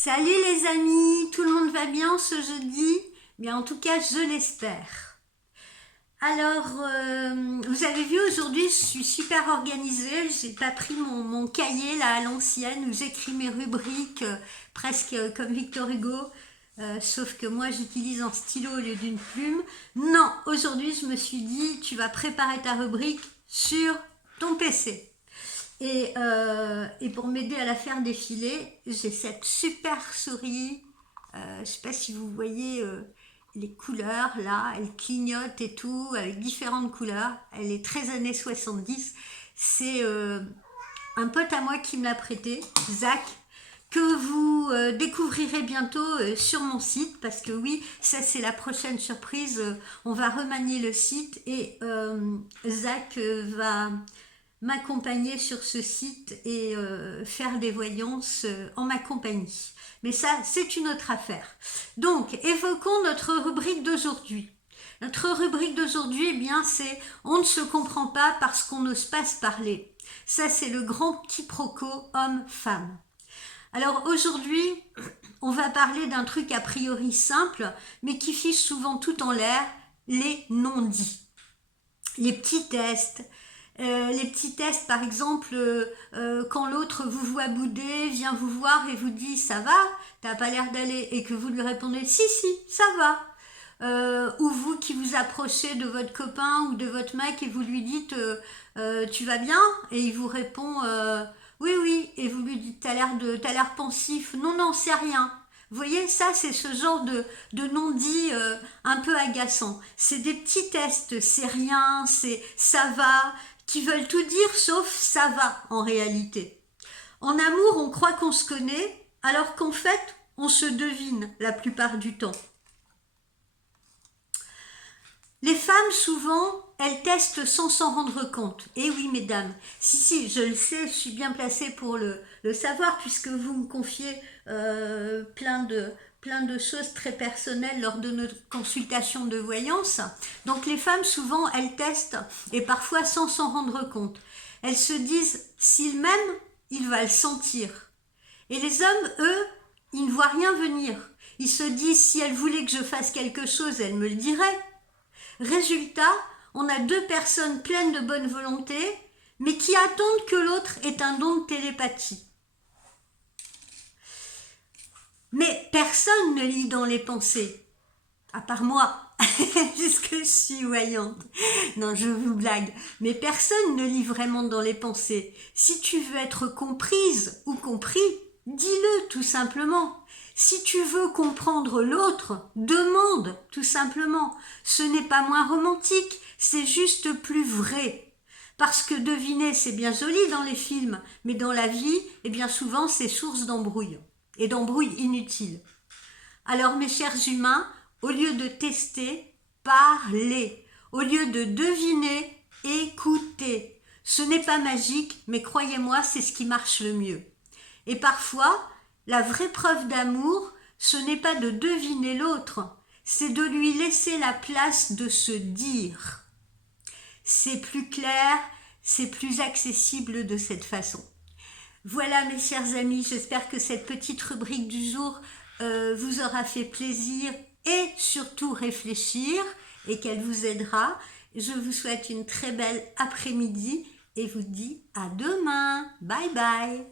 Salut les amis, tout le monde va bien ce jeudi? Bien en tout cas je l'espère. Alors vous avez vu aujourd'hui je suis super organisée, j'ai pas pris mon cahier là à l'ancienne où j'écris mes rubriques presque comme Victor Hugo, sauf que moi j'utilise un stylo au lieu d'une plume. Non, aujourd'hui je me suis dit tu vas préparer ta rubrique sur ton PC. Et pour m'aider à la faire défiler, j'ai cette super souris. Je ne sais pas si vous voyez les couleurs là, elle clignote et tout, avec différentes couleurs. Elle est très années 70. C'est un pote à moi qui me l'a prêté, Zach, que vous découvrirez bientôt sur mon site, parce que oui, ça c'est la prochaine surprise. On va remanier le site et Zach va m'accompagner sur ce site et faire des voyances en ma compagnie. Mais ça, c'est une autre affaire. Donc, évoquons notre rubrique d'aujourd'hui. Notre rubrique d'aujourd'hui, eh bien, c'est on ne se comprend pas parce qu'on n'ose pas se parler. Ça, c'est le grand quiproquo homme-femme. Alors aujourd'hui, on va parler d'un truc a priori simple, mais qui fiche souvent tout en l'air, les non-dits. Les petits tests, par exemple, quand l'autre vous voit bouder, vient vous voir et vous dit ça va, t'as pas l'air d'aller, et que vous lui répondez si ça va. Ou vous qui vous approchez de votre copain ou de votre mec et vous lui dites tu vas bien, et il vous répond oui, et vous lui dites t'as l'air pensif, non c'est rien. Vous voyez, ça c'est ce genre de non-dit un peu agaçant. C'est des petits tests, c'est rien, c'est ça va, qui veulent tout dire sauf ça va en réalité. En amour, on croit qu'on se connaît, alors qu'en fait, on se devine la plupart du temps. Les femmes, souvent, elles testent sans s'en rendre compte. Et oui, mesdames, si, je le sais, je suis bien placée pour le savoir, puisque vous me confiez plein de choses très personnelles lors de notre consultation de voyance. Donc les femmes, souvent, elles testent, et parfois sans s'en rendre compte. Elles se disent, s'il m'aime, il va le sentir. Et les hommes, eux, ils ne voient rien venir. Ils se disent, si elle voulait que je fasse quelque chose, elle me le dirait. Résultat, on a deux personnes pleines de bonne volonté, mais qui attendent que l'autre ait un don de télépathie. Mais personne ne lit dans les pensées, à part moi, puisque je suis voyante. Non, je vous blague. Mais personne ne lit vraiment dans les pensées. Si tu veux être comprise ou compris, dis-le tout simplement. Si tu veux comprendre l'autre, demande tout simplement. Ce n'est pas moins romantique, c'est juste plus vrai. Parce que deviner, c'est bien joli dans les films, mais dans la vie, eh bien souvent, c'est source d'embrouille. Et d'embrouille inutile. Alors mes chers humains, au lieu de tester, parlez. Au lieu de deviner, écoutez. Ce n'est pas magique, mais croyez-moi, c'est ce qui marche le mieux. Et parfois, la vraie preuve d'amour, ce n'est pas de deviner l'autre, c'est de lui laisser la place de se dire. C'est plus clair, c'est plus accessible de cette façon. Voilà mes chers amis, j'espère que cette petite rubrique du jour vous aura fait plaisir et surtout réfléchir et qu'elle vous aidera. Je vous souhaite une très belle après-midi et vous dis à demain. Bye bye.